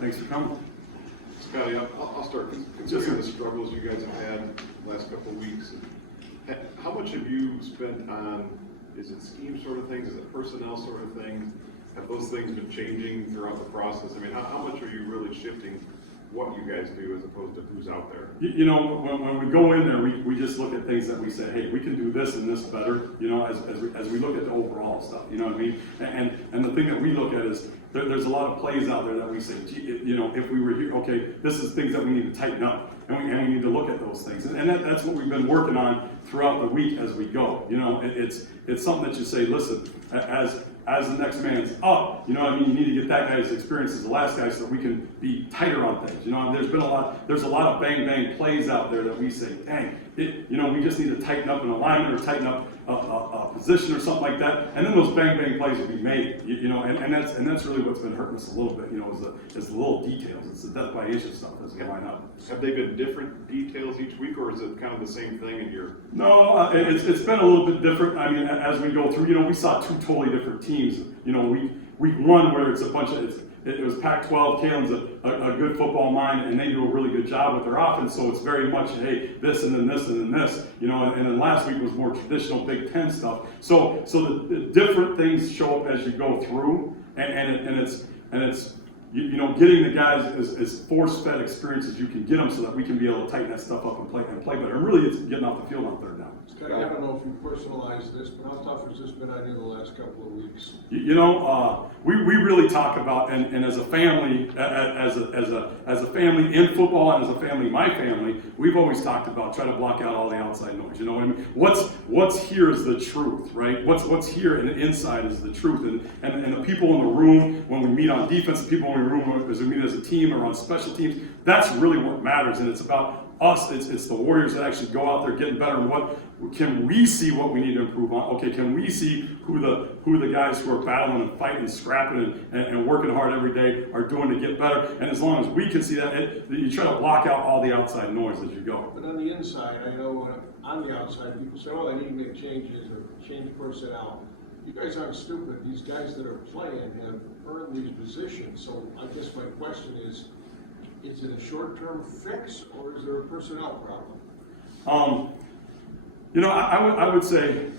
Thanks for coming. Scottie, I'll start. Considering the struggles you guys have had the last couple of weeks, how much have you spent on, is it scheme sort of things, is it personnel sort of things? Have those things been changing throughout the process? I mean, how much are you really shifting what you guys do as opposed to who's out there? You know, when we go in there, we just look at things that we say, hey, we can do this and this better, you know, as we look at the overall stuff, you know what I mean? And the thing that we look at is, there's a lot of plays out there that we say, gee, you know, if we were here, okay, this is things that we need to tighten up, and we need to look at those things. And that's what we've been working on throughout the week as we go. You know, it's something that you say, listen, as the next man's up, you know what I mean? You need to get that guy's experience as the last guy so that we can be tighter on things. You know, there's a lot of bang plays out there that we say, dang, you know, we just need to tighten up an alignment or tighten up a position or something like that, and then those bang plays will be made. You know, and that's really what's been hurting us a little bit. You know, is the little details. It's the death by inches stuff that's going up. Have they been different details each week, or is it kind of the same thing in your? No, it's been a little bit different. I mean, as we go through, you know, we saw two totally different teams. You know, week one where it's a bunch of it was Pac-12. Kalen's a good football mind, and they do a really good job with their offense. So it's very much, hey, this and then this and then this, you know. And then last week was more traditional Big Ten stuff. So the different things show up as you go through, and it's you know, getting the guys as force-fed experience as you can get them, so that we can be able to tighten that stuff up and play better. And really, it's getting off the field on third down. Scottie, I don't know if you personalized this, but how tough has this been on you the last couple of weeks? You know, we really talk about, and as a family, as a family in football, and as a family, my family, we've always talked about try to block out all the outside noise. You know what I mean? What's here is the truth, right? What's here and the inside is the truth, and the people in the room when we meet on defense, the people in the room as we meet as a team or on special teams, that's really what matters, and it's about us. It's the Warriors that actually go out there getting better. And what can we see what we need to improve on? Okay, can we see who the guys who are battling and fighting and scrapping and working hard every day are doing to get better? And as long as we can see that, you try to block out all the outside noise as you go. But on the inside, I know on the outside, people say, oh, they need to make changes or change personnel. You guys aren't stupid. These guys that are playing have earned these positions. So I guess my question is it a short-term fix, or is there a personnel problem? You know, I would say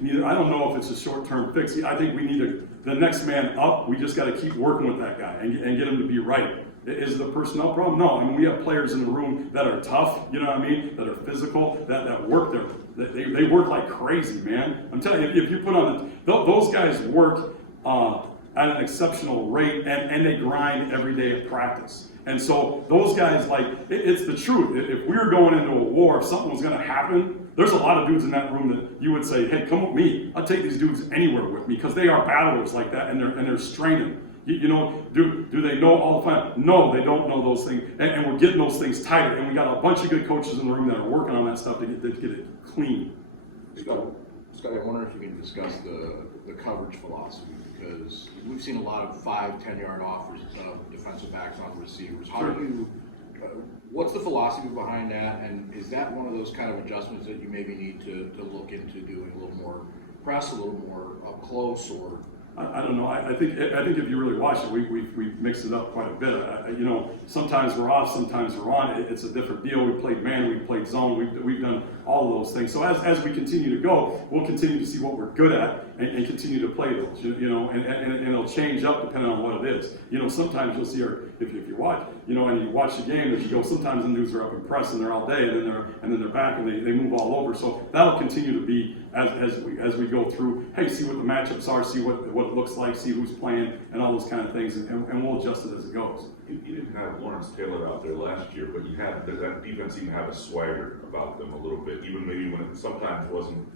neither. I don't know if it's a short-term fix. I think we need the next man up. We just got to keep working with that guy and get him to be right. Is it a personnel problem? No. I mean, we have players in the room that are tough, you know what I mean, that are physical, that work there. They work like crazy, man. I'm telling you, if you put on those guys work at an exceptional rate, and they grind every day at practice. And so those guys, like, it's the truth. If we were going into a war, if something was going to happen, there's a lot of dudes in that room that you would say, hey, come with me. I'll take these dudes anywhere with me, because they are battlers like that, and they're straining. You know, do they know all the time? No, they don't know those things, and we're getting those things tighter. And we got a bunch of good coaches in the room that are working on that stuff to get it clean. Scottie, I wonder if you can discuss the coverage philosophy, because we've seen a lot of 5-10 yard offers of defensive backs on receivers. How do you? What's the philosophy behind that, and is that one of those kind of adjustments that you maybe need to look into doing a little more press, a little more up close, or? I don't know. I think if you really watch it, we mixed it up quite a bit. You know, sometimes we're off, sometimes we're on. It's a different deal. We played man, we played zone. We've done all of those things. So as we continue to go, we'll continue to see what we're good at and continue to play those. You know, and it'll change up depending on what it is. You know, sometimes you'll see if you watch, you know, and you watch the game as you go. Sometimes the dudes are up and press and they're all day, and then they're back and they move all over. So that'll continue to be as we go through. Hey, see what the matchups are, see what it looks like, see who's playing, and all those kind of things, and we'll adjust it as it goes. You didn't have Lawrence Taylor out there last year, but you had that defense even have a swagger about them a little bit, even maybe when it sometimes wasn't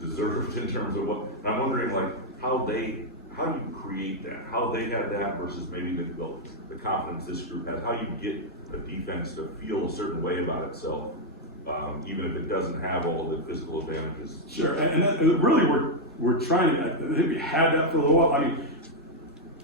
deserved in terms of what. And I'm wondering, like, how you create that, how they had that versus maybe the confidence this group has, how you get a defense to feel a certain way about itself, even if it doesn't have all the physical advantages. Sure, and really we're trying to. I think we had that for a little while. I mean,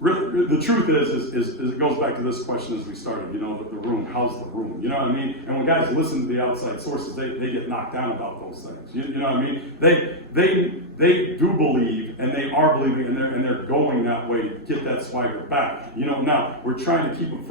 really, the truth is it goes back to this question as we started, you know, the room, how's the room? You know what I mean? And when guys listen to the outside sources, they get knocked down about those things. You know what I mean? They do believe, and they are believing, and they're going that way to get that swagger back. You know, now we're trying to keep them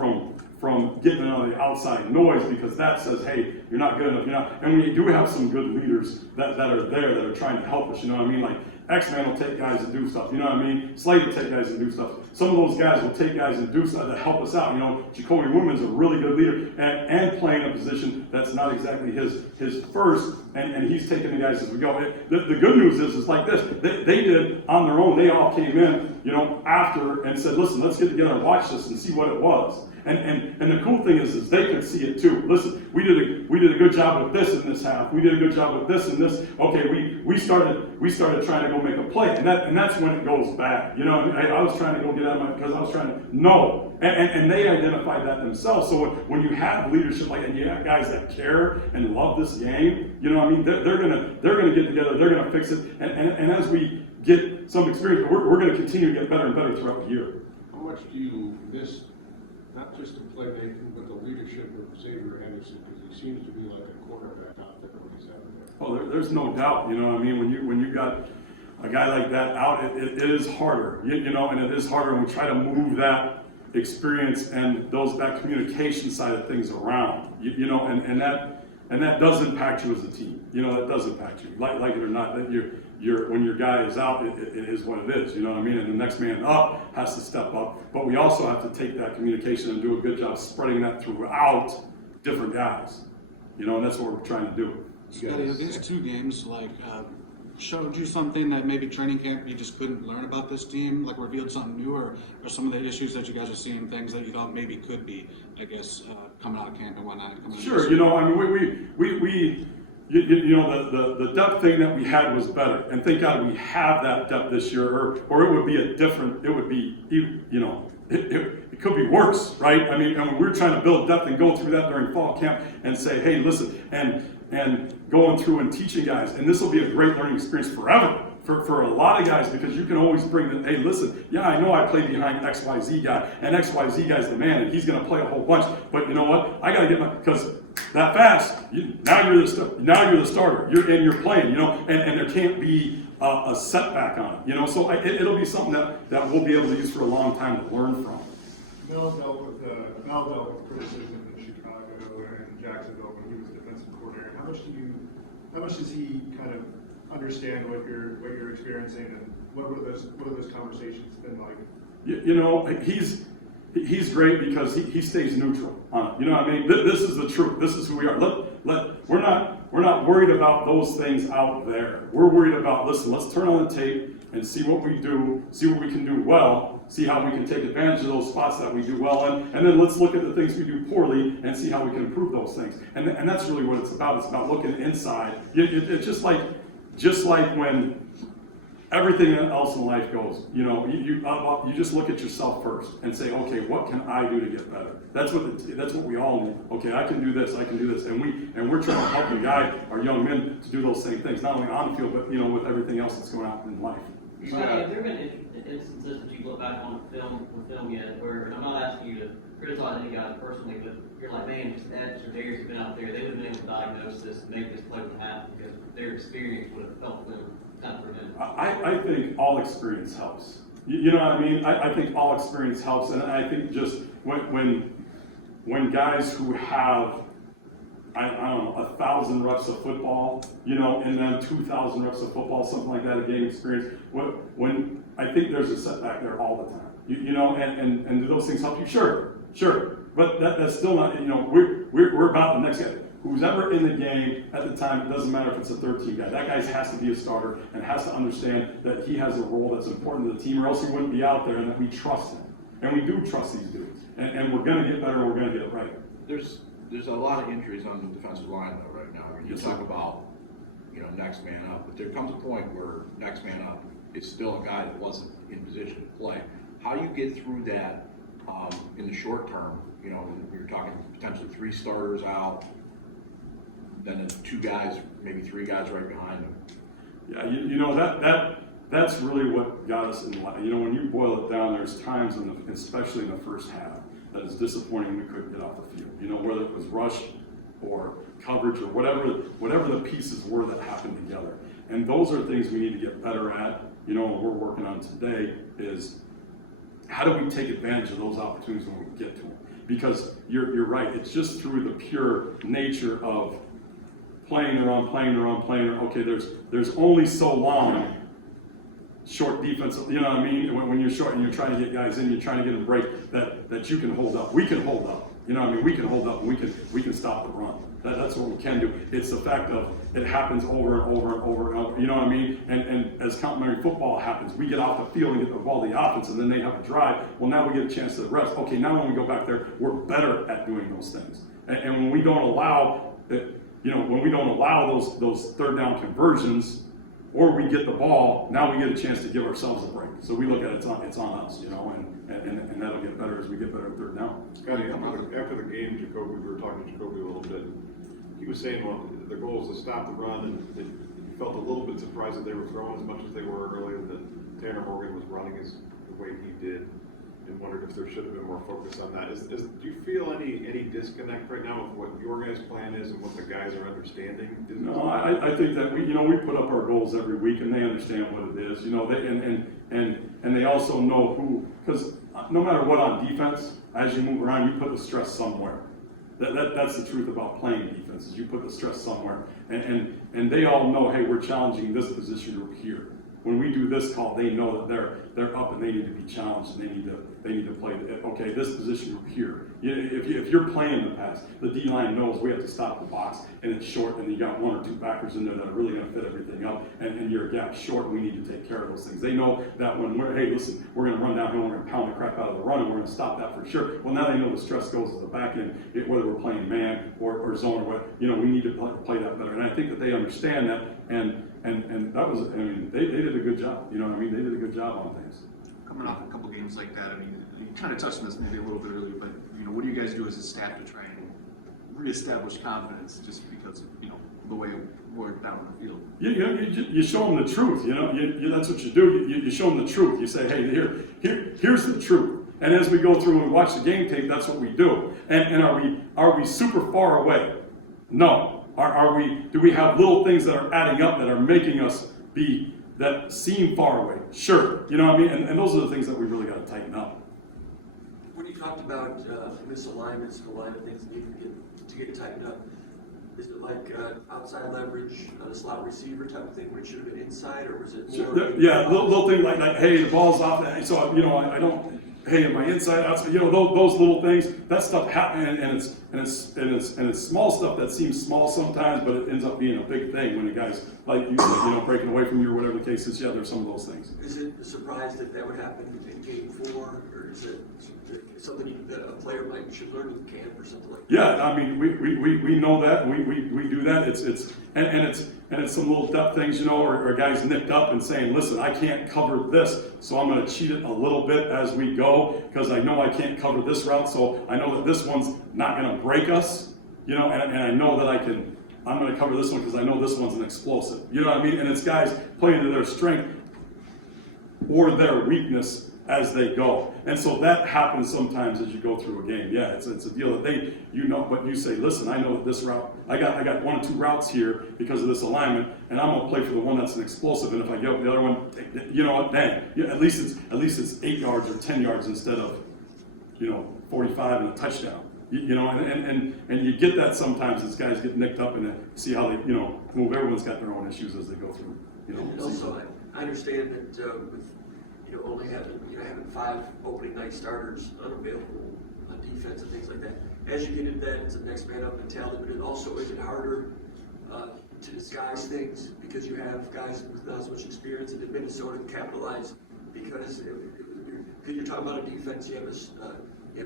from getting on the outside noise, because that says, hey, you're not good enough, you're not. And we do have some good leaders that are there that are trying to help us, you know what I mean? Like, X-Man will take guys and do stuff, you know what I mean? Slade will take guys and do stuff. Some of those guys will take guys and do stuff that help us out. You know, Jacoby Woodman's a really good leader and playing a position that's not exactly his first, and he's taking the guys as we go. The good news is like this, they did on their own, they all came in, you know, after and said, listen, let's get together and watch this and see what it was. And the cool thing is they could see it too. Listen, we did a good job with this in this half. We did a good job with this and this. Okay, we started trying to go make a play, and that's when it goes bad. You know, I was trying to go get out of my, because I was trying to no, and they identified that themselves. So when you have leadership like, and you have guys that care and love this game, you know what I mean? They're gonna get together. They're gonna fix it. And as we get some experience, we're gonna continue to get better and better throughout the year. How much do you miss, not just the playmaking, but the leadership of Xavier Henderson, because he seems to be like a quarterback out there when he's out there. Oh, there's no doubt. You know what I mean? When you got a guy like that out, it is harder. You know, and it is harder. And we try to move that experience and that communication side of things around. You know, and that does impact you as a team. You know, that does impact you, like it or not. That when your guy is out, it is what it is. You know what I mean? And the next man up has to step up. But we also have to take that communication and do a good job spreading that throughout different guys. You know, and that's what we're trying to do. Scottie, have these two games showed you something that maybe training camp you just couldn't learn about this team, like revealed something new, or some of the issues that you guys are seeing, things that you thought maybe could be, I guess, coming out of camp and whatnot? Sure, you know, I mean, you know, the depth thing that we had was better, and thank God we have that depth this year, or it would be it would be, you know, it could be worse, right? I mean, we're trying to build depth and go through that during fall camp and say, hey, listen, and going through and teaching guys, and this will be a great learning experience forever for a lot of guys, because you can always bring the, hey, listen, yeah, I know I play behind XYZ guy, and XYZ guy's the man, and he's going to play a whole bunch, but you know what? I got to get because that fast, now you're the starter, you're playing, you know, and there can't be a setback on it, you know, so it'll be something that we'll be able to use for a long time to learn from. Mel dealt with criticism in Chicago and Jacksonville when he was defensive coordinator. How much does he kind of understand what you're experiencing, and what have those conversations been like? You know, he's great because he stays neutral on it. You know what I mean? This is the truth. This is who we are. We're not worried about those things out there. We're worried about, listen, let's turn on the tape and see what we do, see what we can do well, see how we can take advantage of those spots that we do well in, and then let's look at the things we do poorly and see how we can improve those things. And that's really what it's about. It's about looking inside. It's just like when everything else in life goes, you know, you just look at yourself first and say, okay, what can I do to get better? That's what we all need. Okay, I can do this, and we're trying to help and guide our young men to do those same things, not only on the field, but you know, with everything else that's going on in life. Scottie, have there been instances that you look back on film yet, where, and I'm not asking you to criticize any guys personally, but you're like, man, just Ed or Darius have been out there, they would have been able to diagnose this, make this play would happen, because their experience would have helped them kind of prevent it. I think all experience helps. You know what I mean? I think all experience helps, and I think just when guys who have, I don't know, 1,000 reps of football, you know, and then 2,000 reps of football, something like that, a game experience, when I think there's a setback there all the time. You know, and do those things help you? Sure. But that's still not, you know, we're about the next guy. Who's ever in the game at the time, it doesn't matter if it's a 13 guy. That guy has to be a starter and has to understand that he has a role that's important to the team, or else he wouldn't be out there, and that we trust him. And we do trust these dudes. And we're going to get better, and we're going to get it right. There's a lot of injuries on the defensive line though right now. I mean, you talk about, you know, next man up, but there comes a point where next man up is still a guy that wasn't in position to play. How do you get through that in the short term? You know, you're talking potentially 3 starters out, then 2 guys, maybe 3 guys right behind them. Yeah, you know, that's really what got us in the line. You know, when you boil it down, there's times, especially in the first half, that is disappointing we couldn't get off the field. You know, whether it was rush or coverage or whatever the pieces were that happened together. And those are things we need to get better at. You know, what we're working on today is how do we take advantage of those opportunities when we get to them? Because you're right, it's just through the pure nature of playing around. Okay, there's only so long short defense, you know what I mean? When you're short and you're trying to get guys in, you're trying to get them break that you can hold up. We can hold up. You know what I mean? We can hold up and we can stop the run. That's what we can do. It's the fact of it happens over and over and over and over. You know what I mean? And as complimentary football happens, we get off the field and get the ball to the offense, and then they have a drive. Well, now we get a chance to rest. Okay, now when we go back there, we're better at doing those things. And when we don't allow it, you know, when we don't allow those third down conversions, or we get the ball, now we get a chance to give ourselves a break. So we look at it's on us, you know, and that'll get better as we get better at third down. Scottie, after the game, Jacoby, we were talking to Jacoby a little bit. He was saying, well, the goal is to stop the run, and he felt a little bit surprised that they were throwing as much as they were earlier, that Tanner Morgan was running the way he did, and wondered if there should have been more focus on that. Do you feel any disconnect right now with what your guys' plan is and what the guys are understanding? No, I think that we put up our goals every week, and they understand what it is. You know, and they also know who, because no matter what on defense, as you move around, you put the stress somewhere. That's the truth about playing defense, is you put the stress somewhere. And they all know, hey, we're challenging this position group here. When we do this call, they know that they're up and they need to be challenged, and they need to play. Okay, this position group here. If you're playing the pass, the D line knows we have to stop the box, and it's short, and you got one or two backers in there that are really going to fit everything up, and you're a gap short. And we need to take care of those things. They know that when we're we're going to run downhill, we're going to pound the crap out of the run, and we're going to stop that for sure. Well, now they know the stress goes to the back end, whether we're playing man or zone or what. You know, we need to play that better, and I think that they understand that. And that was, I mean, they did a good job. You know what I mean? They did a good job on things. Coming off a couple games like that, I mean, you kind of touched on this maybe a little bit earlier, but, you know, what do you guys do as a staff to try and reestablish confidence just because of, you know, the way it worked down on the field? You show them the truth, you know, that's what you do. You show them the truth. You say, hey, here's the truth. And as we go through and watch the game tape, that's what we do. And are we super far away? No. Do we have little things that are adding up that are making us that seem far away? Sure. You know what I mean? And those are the things that we really got to tighten up. When you talked about misalignments, a line of things that need to get tightened up, is it like outside leverage on a slot receiver type of thing where it should have been inside, or was it more? Yeah, little thing like that. Hey, the ball's off. So, you know, I don't. Hey, am I inside, outside? You know, those little things. That stuff happens, and it's small stuff that seems small sometimes, but it ends up being a big thing when the guys, like you said, you know, breaking away from you or whatever the case is. Yeah, there's some of those things. Is it a surprise that would happen in game 4, or is it something that a player should learn in camp or something like that? Yeah, I mean, we know that, and we do that. It's some little depth things, you know, or guys nicked up and saying, listen, I can't cover this, so I'm going to cheat it a little bit as we go, because I know I can't cover this route, so I know that this one's not going to break us, you know, and I know that I'm going to cover this one because I know this one's an explosive. You know what I mean? And it's guys playing to their strength or their weakness as they go. And so that happens sometimes as you go through a game. Yeah, it's a deal that but you say, listen, I know that this route, I got 1 or 2 routes here because of this alignment, and I'm gonna play for the one that's an explosive, and if I get the other one, you know what, dang, at least it's 8 yards or 10 yards instead of, you know, 45 and a touchdown. You know, and you get that sometimes as guys get nicked up and see how they, you know, move. Everyone's got their own issues as they go through, you know. And also, I understand that with, you know, only having 5 opening night starters unavailable on defense and things like that, as you get into that, it's a next man up mentality, but it also is it harder to disguise things because you have guys with not as much experience, and Minnesota capitalize because you're talking about a defense, you have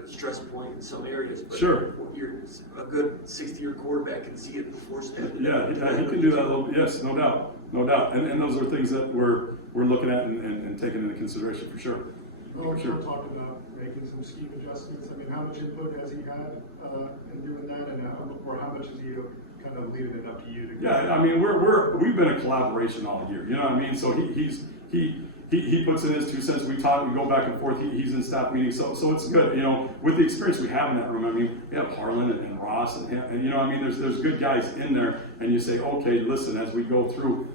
a stress point in some areas, but sure. You're a good 60-year quarterback can see it before snap. Yeah, he can do that a little bit. Yes, no doubt. And those are things that we're looking at and taking into consideration for sure. Well, we're talking about making some scheme adjustments. I mean, how much input has he had in doing that, and how much is he kind of leaving it up to you to? Yeah, I mean, we've been a collaboration all year. You know what I mean? So he puts in his 2 cents. We talk, we go back and forth. He's in staff meetings, so it's good. You know, with the experience we have in that room. I mean, we have Harlan and Ross, and you know, I mean, there's good guys in there, and you say, okay, listen, as we go through,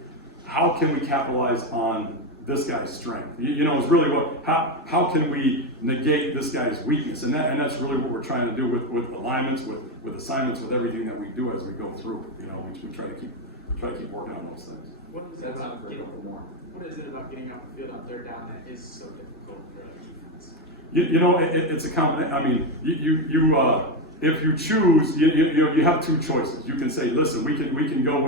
how can we capitalize on this guy's strength? You know, it's really how can we negate this guy's weakness? And that's really what we're trying to do with alignments, with assignments, with everything that we do as we go through. You know, we try to keep working on those things. What is it about getting up the field on third down that is so difficult for the defense? You know, it's a combination. I mean, if you choose, you have 2 choices. You can say, listen, we can go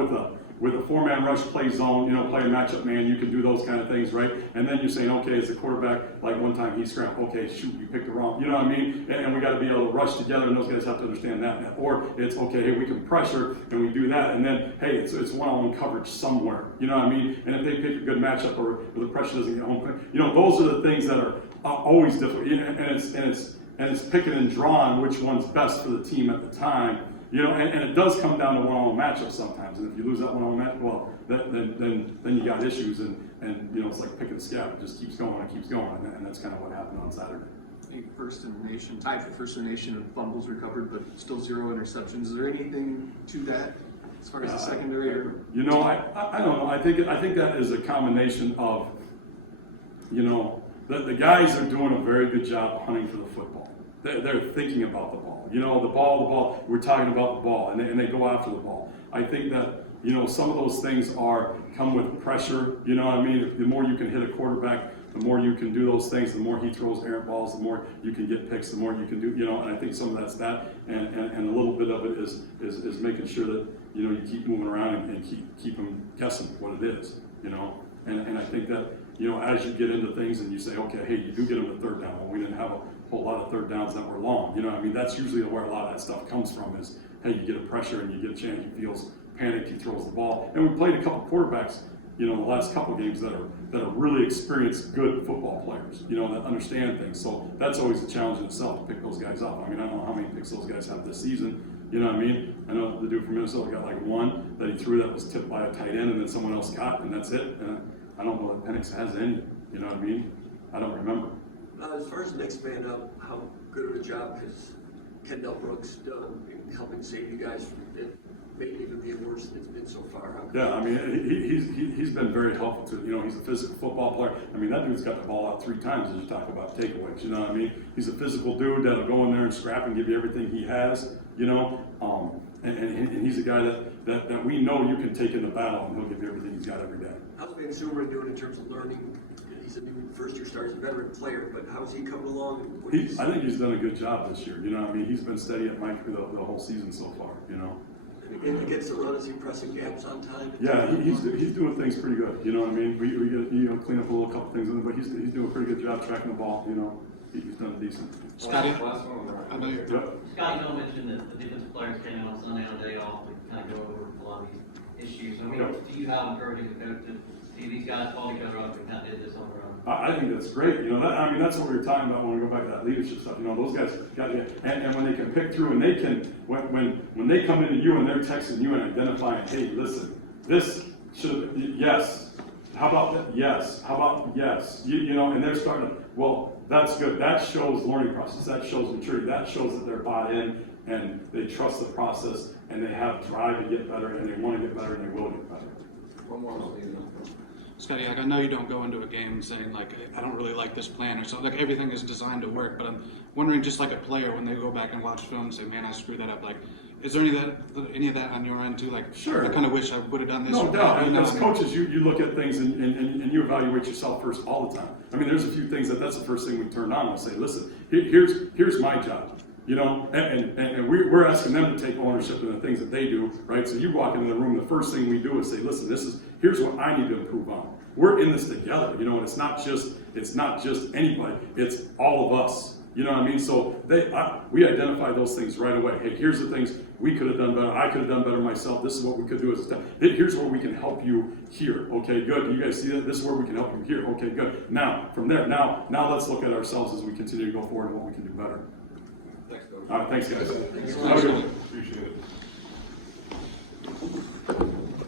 with a 4-man rush play zone, you know, play a matchup man. You can do those kind of things, right? And then you're saying, okay, as a quarterback, like one time he scrambled, okay, shoot, you picked the wrong, you know what I mean? And we got to be able to rush together, and those guys have to understand that. Or it's okay, hey, we can pressure, and we do that, and then hey, it's one-on-one coverage somewhere, you know what I mean? And if they pick a good matchup, or the pressure doesn't get home, you know, those are the things that are always difficult, and it's picking and drawing which one's best for the team at the time. You know, and it does come down to one-on-one matchups sometimes, and if you lose that one-on-one match, well, then you got issues, and you know, it's like picking a scab. It just keeps going and keeps going, and that's kind of what happened on Saturday. I think first in the nation, tied for first in the nation in fumbles recovered, but still 0 interceptions. Is there anything to that as far as the secondary? Or? You know, I don't know. I think that is a combination of, you know, the guys are doing a very good job hunting for the football. They're thinking about the ball. You know, the ball, we're talking about the ball, and they go after the ball. I think that, you know, some of those things come with pressure. You know what I mean? The more you can hit a quarterback, the more you can do those things, the more he throws errant balls, the more you can get picks, the more you can do, you know, and I think some of that's that, and a little bit of it is making sure that, you know, you keep moving around and keep them guessing what it is, you know, and I think that, you know, as you get into things and you say, okay, hey, you do get them to third down. Well, we didn't have a whole lot of third downs that were long. You know, I mean, that's usually where a lot of that stuff comes from is, hey, you get a pressure and you get a chance, he feels panicked, he throws the ball. And we played a couple quarterbacks, you know, the last couple games that are really experienced, good football players, you know, that understand things. So that's always a challenge in itself to pick those guys up. I mean, I don't know how many picks those guys have this season. You know what I mean? I know the dude from Minnesota got like 1 that he threw that was tipped by a tight end and then someone else got, and that's it. And I don't know that Penix has any, you know what I mean? I don't remember. As far as next man up, how good of a job has Kendall Brooks done in helping save you guys from it maybe even being worse than it's been so far? Yeah, I mean, he's been very helpful to, you know, he's a physical football player. I mean, that dude's got the ball out 3 times as you talk about takeaways, you know what I mean? He's a physical dude that'll go in there and scrap and give you everything he has, you know? And he's a guy that we know you can take in the battle and he'll give you everything he's got every day. How's Van Zumeren doing in terms of learning? He's a new first-year starter, he's a veteran player, but how's he coming along? I think he's done a good job this year. You know, I mean, he's been steady at Mike through the whole season so far. You know. And he gets the run, is he pressing gaps on time? Yeah, he's doing things pretty good. You know what I mean? We get, you know, clean up a little couple things, but he's doing a pretty good job tracking the ball. You know, he's done decent. Scottie, Yep. Scottie, you mentioned that the defensive players came out on Sunday on a day off to kind of go over a lot of these issues. I mean, do you have encouraging the coach to see these guys call each other up and kind of did this on their own? I think that's great. You know, I mean, that's what we were talking about when we go back to that leadership stuff. You know, those guys got you, and when they can pick through, and they can, when they come into you and they're texting you and identifying, hey, listen, this should, yes. How about that? Yes. How about yes? You know, and they're starting to, well, that's good. That shows learning process. That shows maturity. That shows that they're bought in and they trust the process and they have drive to get better and they want to get better and they will get better. One more. Scottie, like I know you don't go into a game saying like I don't really like this plan or so. Like everything is designed to work, but I'm wondering, just like a player, when they go back and watch film and say, "Man, I screwed that up." Like, is there any of that on your end too? Like, sure. I kind of wish I would have done this. No doubt. And as coaches, you look at things and you evaluate yourself first all the time. I mean, there's a few things that's the first thing we turn on and say, "Listen, here's my job." You know, and we're asking them to take ownership of the things that they do, right? So you walk into the room, the first thing we do is say, listen, here's what I need to improve on. We're in this together, you know, and it's not just anybody, it's all of us. You know what I mean? So we identify those things right away. Hey, here's the things we could have done better. I could have done better myself. This is what we could do as a staff. Here's where we can help you here. Okay, good. You guys see that? This is where we can help you here. Okay, good. Now, from there, now let's look at ourselves as we continue to go forward and what we can do better. All right, thanks, guys. Appreciate it.